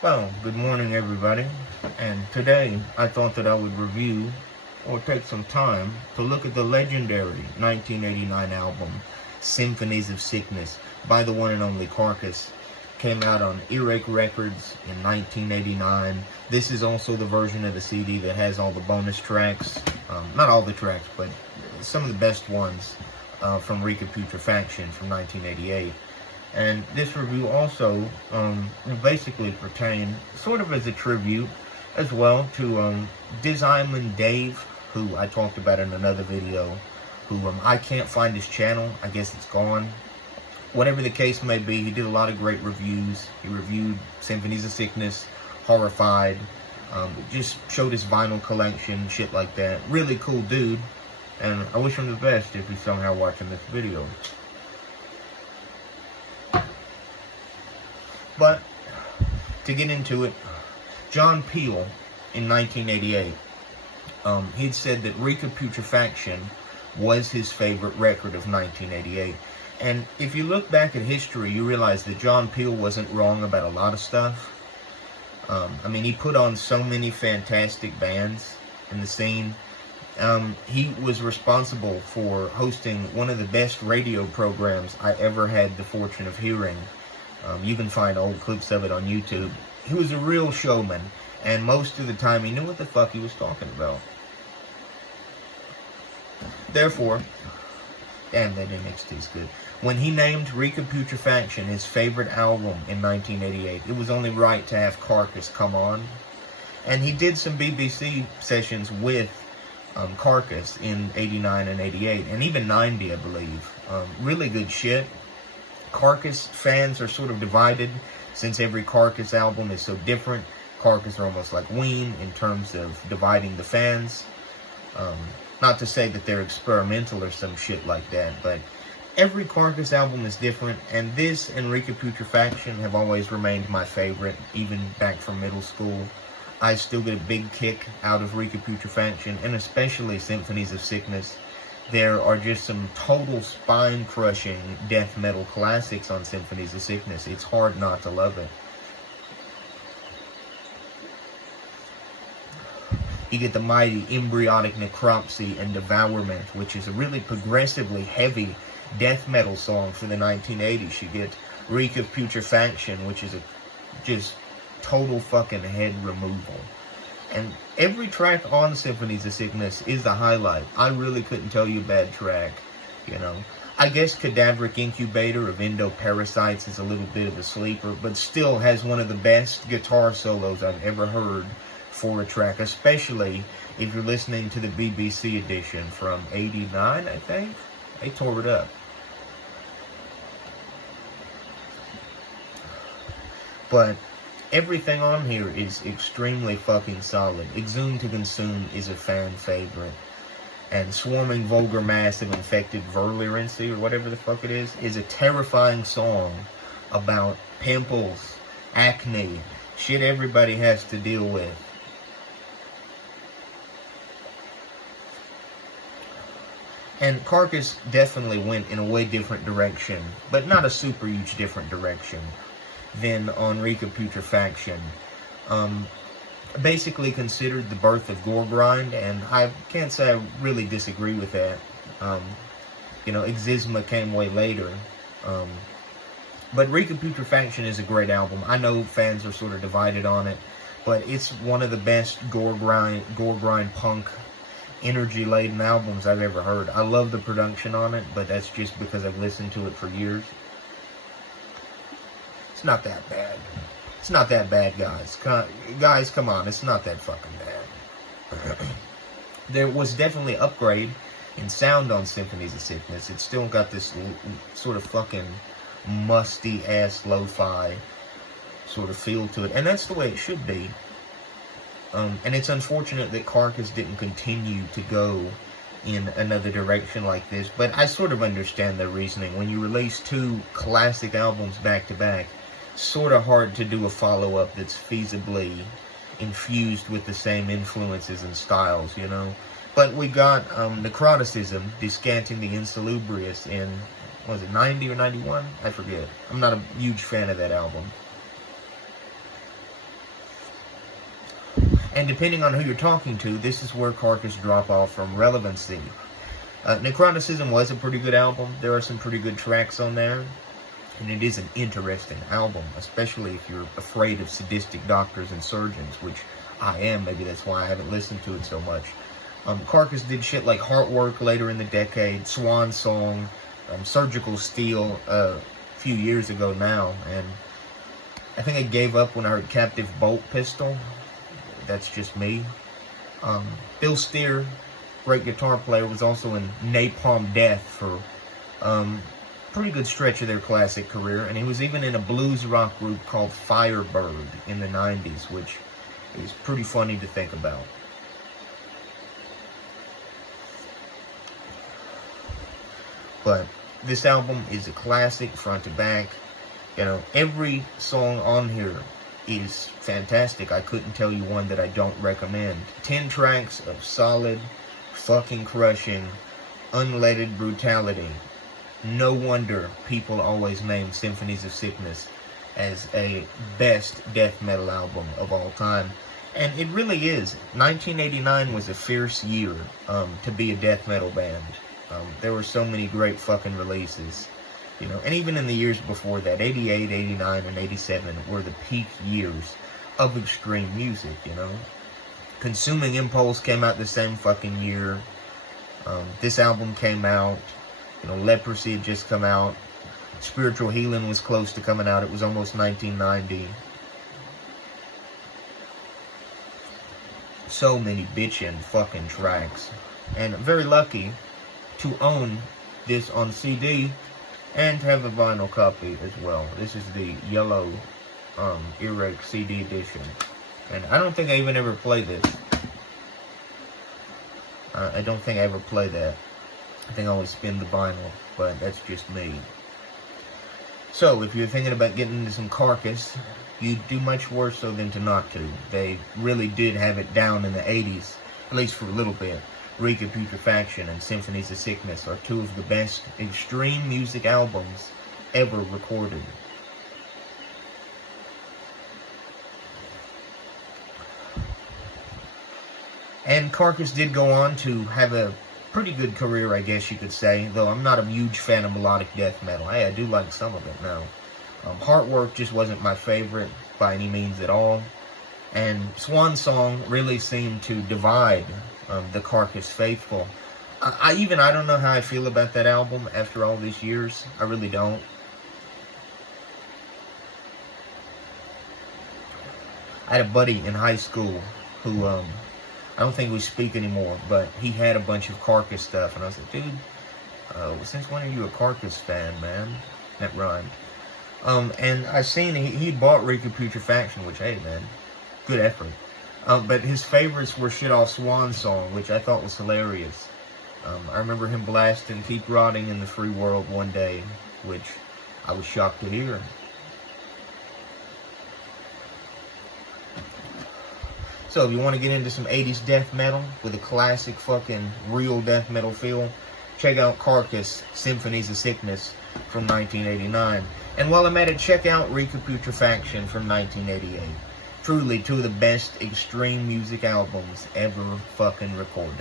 Well, good morning everybody, and today I thought that I would review or take some time to look at the legendary 1989 album Symphonies of Sickness by the one and only Carcass. Came out on Earache Records in 1989. This is also the version of the CD that has all the bonus tracks, not all the tracks, but some of the best ones from Putrefaction from 1988. And this review also will basically pertain sort of as a tribute as well to Diz Island Dave, who I talked about in another video, who I can't find his channel. I guess it's gone. Whatever the case may be, he did a lot of great reviews. He reviewed Symphonies of Sickness, Horrified, just showed his vinyl collection, shit like that. Really cool dude, and I wish him the best if he's somehow watching this video. But, to get into it, John Peel, in 1988, he'd said that Putrefaction was his favorite record of 1988. And if you look back at history, you realize that John Peel wasn't wrong about a lot of stuff. I mean, he put on so many fantastic bands in the scene. He was responsible for hosting one of the best radio programs I ever had the fortune of hearing. You can find old clips of it on YouTube. He was a real showman, and most of the time he knew what the fuck he was talking about. Therefore, damn, that didn't taste good. When he named Putrefaction his favorite album in 1988, it was only right to have Carcass come on. And he did some BBC sessions with Carcass in 89 and 88, and even 90, I believe. Really good shit. Carcass fans are sort of divided, since every Carcass album is so different. Carcass are almost like Ween in terms of dividing the fans. Not to say that they're experimental or some shit like that, but every Carcass album is different, and this and Putrefaction have always remained my favorite, even back from middle school. I still get a big kick out of Putrefaction, and especially Symphonies of Sickness. There are just some total spine-crushing death metal classics on Symphonies of Sickness. It's hard not to love it. You get the mighty Embryonic Necropsy and Devourment, which is a really progressively heavy death metal song for the 1980s. You get Reek of Putrefaction, which is a just total fucking head removal. And every track on Symphonies of Sickness is a highlight. I really couldn't tell you a bad track, you know. I guess Cadaveric Incubator of Endoparasites is a little bit of a sleeper, but still has one of the best guitar solos I've ever heard for a track, especially if you're listening to the BBC edition from 89, I think. They tore it up. But everything on here is extremely fucking solid. Exhumed to Consume is a fan favorite. And Swarming Vulgar Mass of Infected Virulence, or whatever the fuck it is a terrifying song about pimples, acne, shit everybody has to deal with. And Carcass definitely went in a way different direction, but not a super huge different direction, than on Putrefaction. Basically considered the birth of gore grind, and I can't say I really disagree with that. You know, Exisma came way later. But Putrefaction is a great album. I know fans are sort of divided on it, but it's one of the best gore grind punk, energy-laden albums I've ever heard. I love the production on it, but that's just because I've listened to it for years. It's not that bad. It's not that bad, guys. Guys, come on. It's not that fucking bad. There was definitely an upgrade in sound on Symphonies of Sickness. It's still got this sort of fucking musty-ass lo-fi sort of feel to it. And that's the way it should be. And it's unfortunate that Carcass didn't continue to go in another direction like this. But I sort of understand their reasoning. When you release two classic albums back-to-back, sort of hard to do a follow-up that's feasibly infused with the same influences and styles, you know. But we got Necroticism, Descanting the Insalubrious in, was it 90 or 91? I forget. I'm not a huge fan of that album. And depending on who you're talking to, this is where Carcass drop off from relevancy. Necroticism was a pretty good album. There are some pretty good tracks on there. And it is an interesting album, especially if you're afraid of sadistic doctors and surgeons, which I am. Maybe that's why I haven't listened to it so much. Carcass did shit like Heartwork later in the decade, Swan Song, Surgical Steel a few years ago now. And I think I gave up when I heard Captive Bolt Pistol. That's just me. Bill Steer, great guitar player, was also in Napalm Death for pretty good stretch of their classic career, and he was even in a blues rock group called Firebird in the 90s, which is pretty funny to think about. But this album is a classic front to back. You know, every song on here is fantastic. I couldn't tell you one that I don't recommend. 10 tracks of solid, fucking crushing, unleaded brutality. No wonder people always name Symphonies of Sickness as a best death metal album of all time. And it really is. 1989 was a fierce year to be a death metal band. There were so many great fucking releases. You know, and even in the years before that, 88, 89, and 87 were the peak years of extreme music, you know. Consuming Impulse came out the same fucking year. This album came out. You know, Leprosy had just come out. Spiritual Healing was close to coming out. It was almost 1990. So many bitchin' fucking tracks. And I'm very lucky to own this on CD and to have a vinyl copy as well. This is the yellow Earache CD edition. And I don't think I even ever played this. I don't think I ever play that. I think I always spin the vinyl, but that's just me. So, if you're thinking about getting into some Carcass, you'd do much worse so than to not to. They really did have it down in the 80s, at least for a little bit. Reeker Putrefaction and Symphonies of Sickness are two of the best extreme music albums ever recorded. And Carcass did go on to have a pretty good career, I guess you could say, though I'm not a huge fan of melodic death metal. Hey, I do like some of it now. Heartwork just wasn't my favorite by any means at all. And Swan Song really seemed to divide the Carcass faithful. I don't know how I feel about that album after all these years. I really don't. I had a buddy in high school who, I don't think we speak anymore, but he had a bunch of Carcass stuff, and I was like, dude, since when are you a Carcass fan, man? That rhymed. And I seen he bought Reeker Putrefaction, which, hey, man, good effort. But his favorites were shit off Swan Song, which I thought was hilarious. I remember him blasting Keep Rotting in the Free World one day, which I was shocked to hear. So if you want to get into some 80s death metal with a classic fucking real death metal feel, check out Carcass, Symphonies of Sickness from 1989. And while I'm at it, check out Reeker Putrefaction from 1988. Truly two of the best extreme music albums ever fucking recorded.